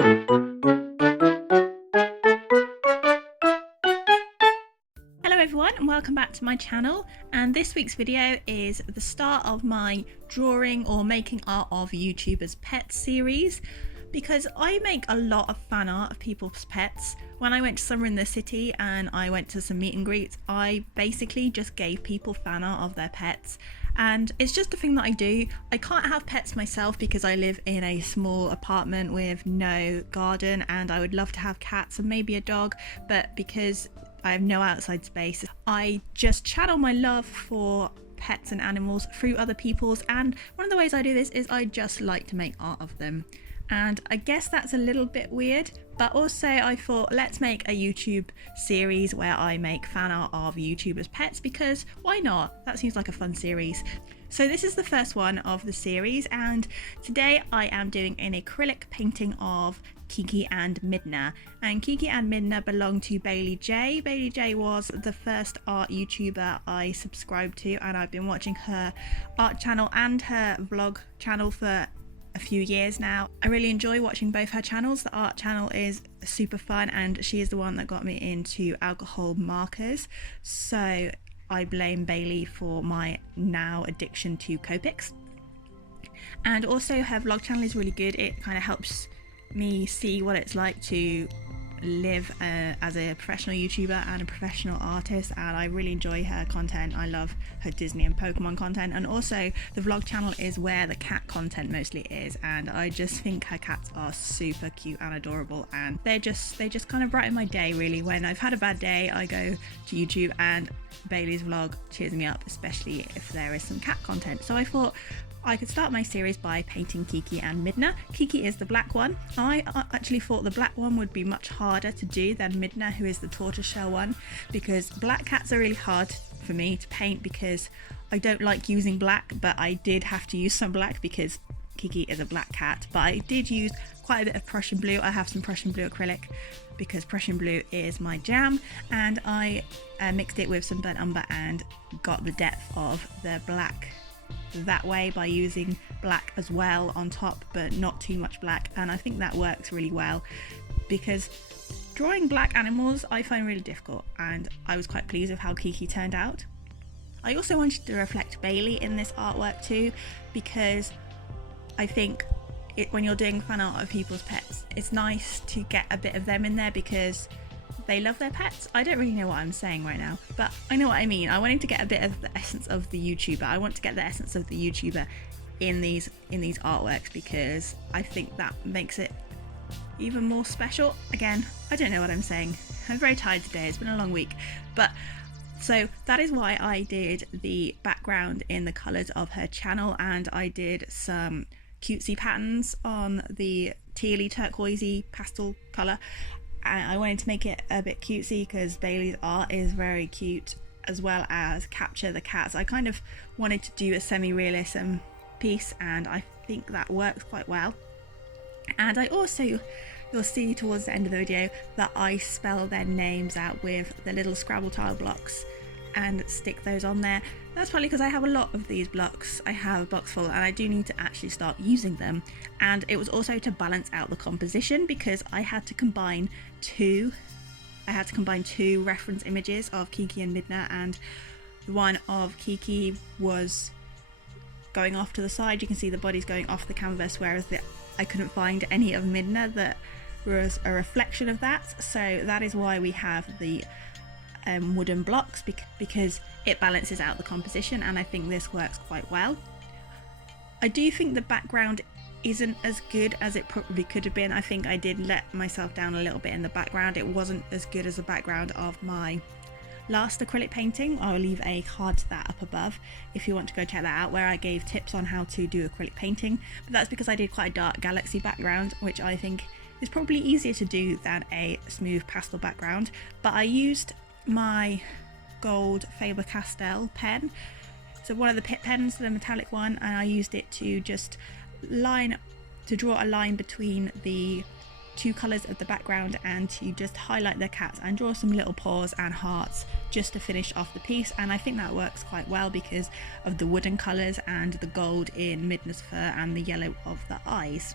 Hello everyone and welcome back to my channel, and this week's video is the start of my drawing or making art of YouTubers' pets series, because I make a lot of fan art of people's pets. When I went to Summer in the City and I went to some meet and greets, I basically just gave people fan art of their pets, and it's just a thing that I do. I can't have pets myself because I live in a small apartment with no garden, and I would love to have cats and maybe a dog, but because I have no outside space, I just channel my love for pets and animals through other people's, and one of the ways I do this is I just like to make art of them. And I guess that's a little bit weird, but also I thought, let's make a YouTube series where I make fan art of YouTubers' pets, because why not? That seems like a fun series. So this is the first one of the series, and today I am doing an acrylic painting of Kiki and Midna. And Kiki and Midna belong to Baylee Jae. Baylee Jae was the first art YouTuber I subscribed to, and I've been watching her art channel and her vlog channel for a few years now. I really enjoy watching both her channels. The art channel is super fun, and she is the one that got me into alcohol markers, so I blame Baylee for my now addiction to Copics. And also her vlog channel is really good. It kind of helps me see what it's like to live as a professional YouTuber and a professional artist, and I really enjoy her content. I love her Disney and Pokemon content, and also the vlog channel is where the cat content mostly is, and I just think her cats are super cute and adorable, and they just kind of brighten my day really. When I've had a bad day, I go to YouTube, and Baylee's vlog cheers me up, especially if there is some cat content. So I thought I could start my series by painting Kiki and Midna. Kiki is the black one. I actually thought the black one would be much harder to do than Midna, who is the tortoiseshell one, because black cats are really hard for me to paint because I don't like using black, but I did have to use some black because Kiki is a black cat. But I did use quite a bit of Prussian blue. I have some Prussian blue acrylic because Prussian blue is my jam, and I mixed it with some burnt umber and got the depth of the black that way by using black as well on top, but not too much black, and I think that works really well because drawing black animals I find really difficult, and I was quite pleased with how Kiki turned out. I also wanted to reflect Baylee in this artwork too, because I think when you're doing fan art of people's pets, it's nice to get a bit of them in there because they love their pets. I don't really know what I'm saying right now, but I know what I mean. I wanted to get a bit of the essence of the YouTuber. I want to get the essence of the YouTuber in these artworks because I think that makes it even more special. Again, I don't know what I'm saying. I'm very tired today. It's been a long week, but so that is why I did the background in the colors of her channel, and I did some cutesy patterns on the tealy turquoisey pastel color. I wanted to make it a bit cutesy because Baylee's art is very cute, as well as capture the cats. I kind of wanted to do a semi-realism piece, and I think that works quite well. And I also, you'll see towards the end of the video that I spell their names out with the little Scrabble tile blocks and stick those on there. That's probably because I have a lot of these blocks. I have a box full, and I do need to actually start using them. And it was also to balance out the composition because I had to combine two reference images of Kiki and Midna, and the one of Kiki was going off to the side. You can see the body's going off the canvas, whereas I couldn't find any of Midna that was a reflection of that. So that is why we have the wooden blocks, because it balances out the composition, and I think this works quite well. I do think the background isn't as good as it probably could have been. I think I did let myself down a little bit in the background. It wasn't as good as the background of my last acrylic painting. I'll leave a card to that up above if you want to go check that out, where I gave tips on how to do acrylic painting, but that's because I did quite a dark galaxy background, which I think is probably easier to do than a smooth pastel background. But I used my gold Faber-Castell pen, so one of the Pitt pens, the metallic one, and I used it to just draw a line between the two colours of the background and to just highlight their cats and draw some little paws and hearts just to finish off the piece. And I think that works quite well because of the wooden colours and the gold in Midna's fur and the yellow of the eyes.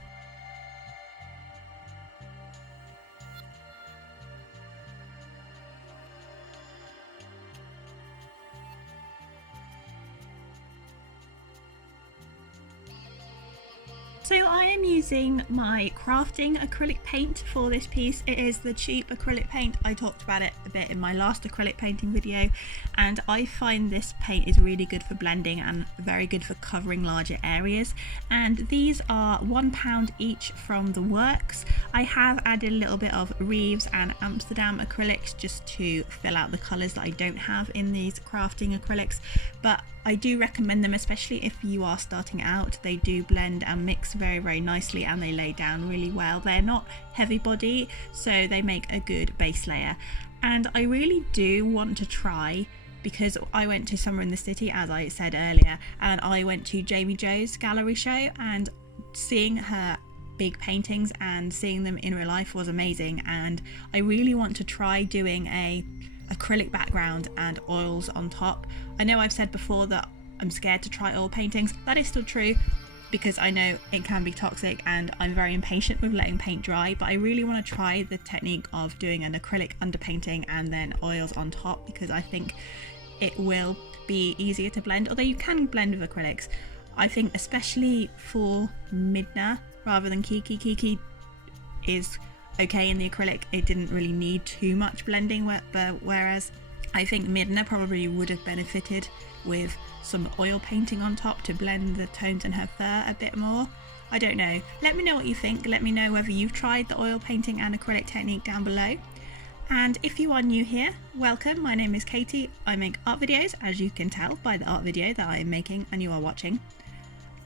So I am using my crafting acrylic paint for this piece. It is the cheap acrylic paint. I talked about it a bit in my last acrylic painting video, and I find this paint is really good for blending and very good for covering larger areas. And these are £1 each from the works. I have added a little bit of Reeves and Amsterdam acrylics just to fill out the colours that I don't have in these crafting acrylics, but I do recommend them, especially if you are starting out. They do blend and mix very nicely, and they lay down really well. They're not heavy body, so they make a good base layer. And I really do want to try, because I went to Summer in the City, as I said earlier, and I went to Baylee Jae's gallery show, and seeing her big paintings and seeing them in real life was amazing. And I really want to try doing a acrylic background and oils on top. I know I've said before that I'm scared to try oil paintings. That is still true, because I know it can be toxic and I'm very impatient with letting paint dry, but I really want to try the technique of doing an acrylic underpainting and then oils on top, because I think it will be easier to blend, although you can blend with acrylics. I think especially for Midna rather than Kiki. Kiki is okay in the acrylic, it didn't really need too much blending, whereas I think Midna probably would have benefited with some oil painting on top to blend the tones in her fur a bit more. I don't know, let me know what you think. Let me know whether you've tried the oil painting and acrylic technique down below. And if you are new here, welcome. My name is Katie. I make art videos, as you can tell by the art video that I am making and you are watching.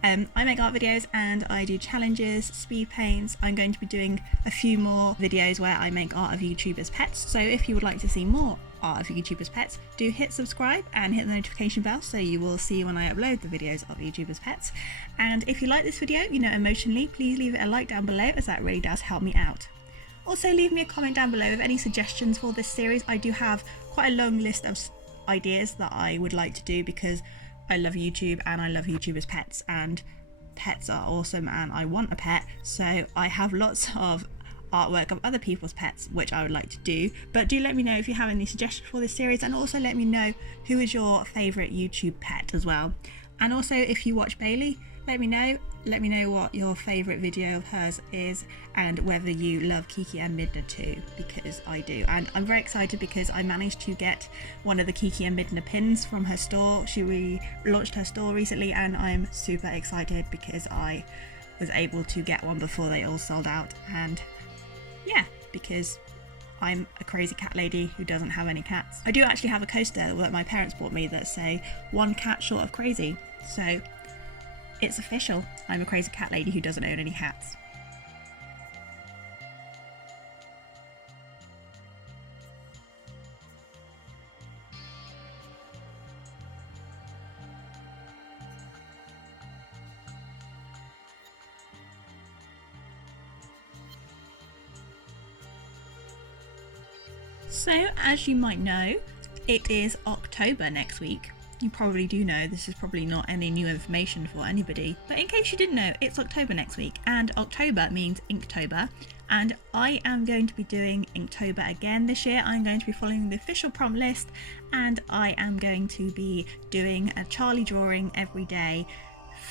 I make art videos and I do challenges, speed paints. I'm going to be doing a few more videos where I make art of YouTubers' pets. So if you would like to see more art of YouTubers' pets, do hit subscribe and hit the notification bell so you will see when I upload the videos of YouTubers' pets. And if you like this video, emotionally, please leave it a like down below, as that really does help me out. Also, leave me a comment down below with any suggestions for this series. I do have quite a long list of ideas that I would like to do, because I love YouTube and I love YouTubers' pets, and pets are awesome and I want a pet. So I have lots of artwork of other people's pets which I would like to do. But do let me know if you have any suggestions for this series, and also let me know who is your favourite YouTube pet as well. And also, if you watch Baylee, let me know what your favourite video of hers is and whether you love Kiki and Midna too, because I do. And I'm very excited because I managed to get one of the Kiki and Midna pins from her store. She launched her store recently and I'm super excited because I was able to get one before they all sold out. And yeah, because I'm a crazy cat lady who doesn't have any cats. I do actually have a coaster that my parents bought me that say "one cat short of crazy," so it's official. I'm a crazy cat lady who doesn't own any cats. So, as you might know, it is October next week. You probably do know, this is probably not any new information for anybody, but in case you didn't know, it's October next week, and October means Inktober, and I am going to be doing Inktober again this year. I'm going to be following the official prompt list, and I am going to be doing a Charlie drawing every day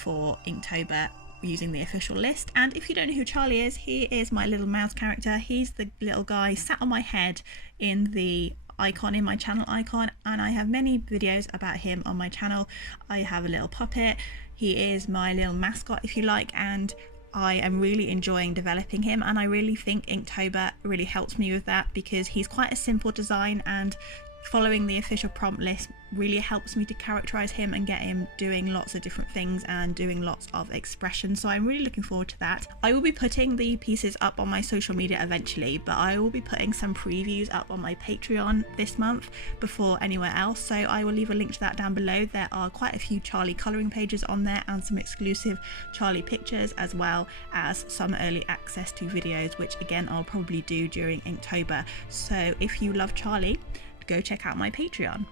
for Inktober using the official list. And if you don't know who Charlie is, he is my little mouse character. He's the little guy sat on my head in the icon, in my channel icon, and I have many videos about him on my channel. I have a little puppet. He is my little mascot, if you like, and I am really enjoying developing him, and I really think Inktober really helps me with that, because he's quite a simple design, and following the official prompt list really helps me to characterize him and get him doing lots of different things and doing lots of expression. So I'm really looking forward to that. I will be putting the pieces up on my social media eventually, but I will be putting some previews up on my Patreon this month before anywhere else, so I will leave a link to that down below. There are quite a few Charlie colouring pages on there and some exclusive Charlie pictures, as well as some early access to videos, which again I'll probably do during Inktober. So if you love Charlie, go check out my Patreon.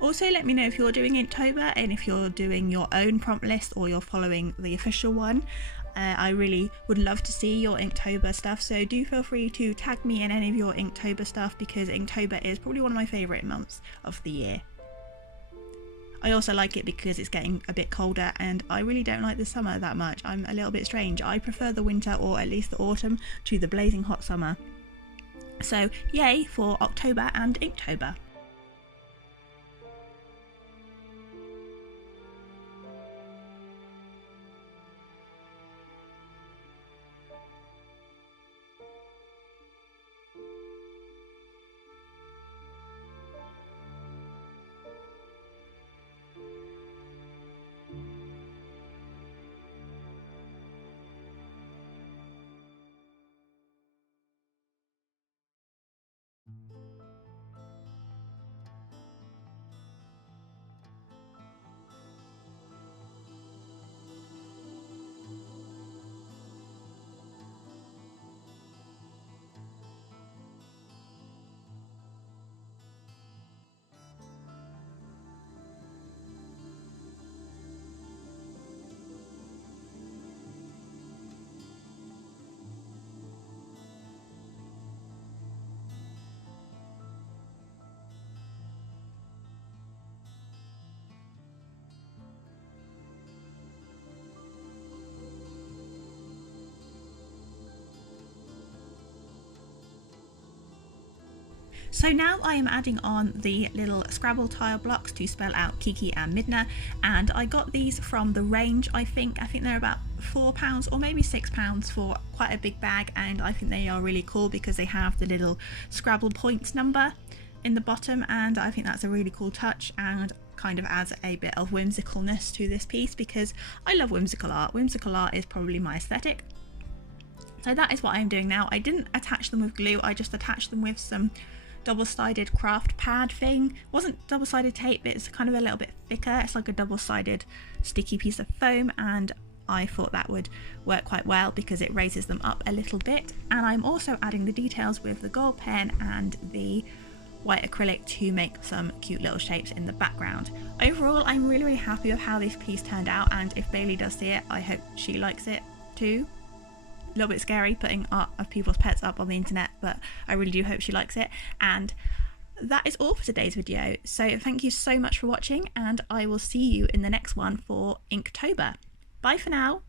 Also, let me know if you're doing Inktober and if you're doing your own prompt list or you're following the official one. I really would love to see your Inktober stuff, so do feel free to tag me in any of your Inktober stuff, because Inktober is probably one of my favourite months of the year. I also like it because it's getting a bit colder and I really don't like the summer that much. I'm a little bit strange. I prefer the winter, or at least the autumn, to the blazing hot summer. So yay for October and Inktober. So now I am adding on the little Scrabble tile blocks to spell out Kiki and Midna, and I got these from the range. I think they're about £4 or maybe £6 for quite a big bag, and I think they are really cool because they have the little Scrabble points number in the bottom, and I think that's a really cool touch and kind of adds a bit of whimsicalness to this piece because I love whimsical art. Whimsical art is probably my aesthetic. So that is what I'm doing now. I didn't attach them with glue, I just attached them with some double-sided craft pad thing. It wasn't double-sided tape, it's kind of a little bit thicker. It's like a double-sided sticky piece of foam, and I thought that would work quite well because it raises them up a little bit. And I'm also adding the details with the gold pen and the white acrylic to make some cute little shapes in the background. Overall, I'm really happy with how this piece turned out, and if Baylee does see it, I hope she likes it too. A little bit scary putting art of people's pets up on the internet, but I really do hope she likes it. And that is all for today's video. So thank you so much for watching, and I will see you in the next one for Inktober. Bye for now.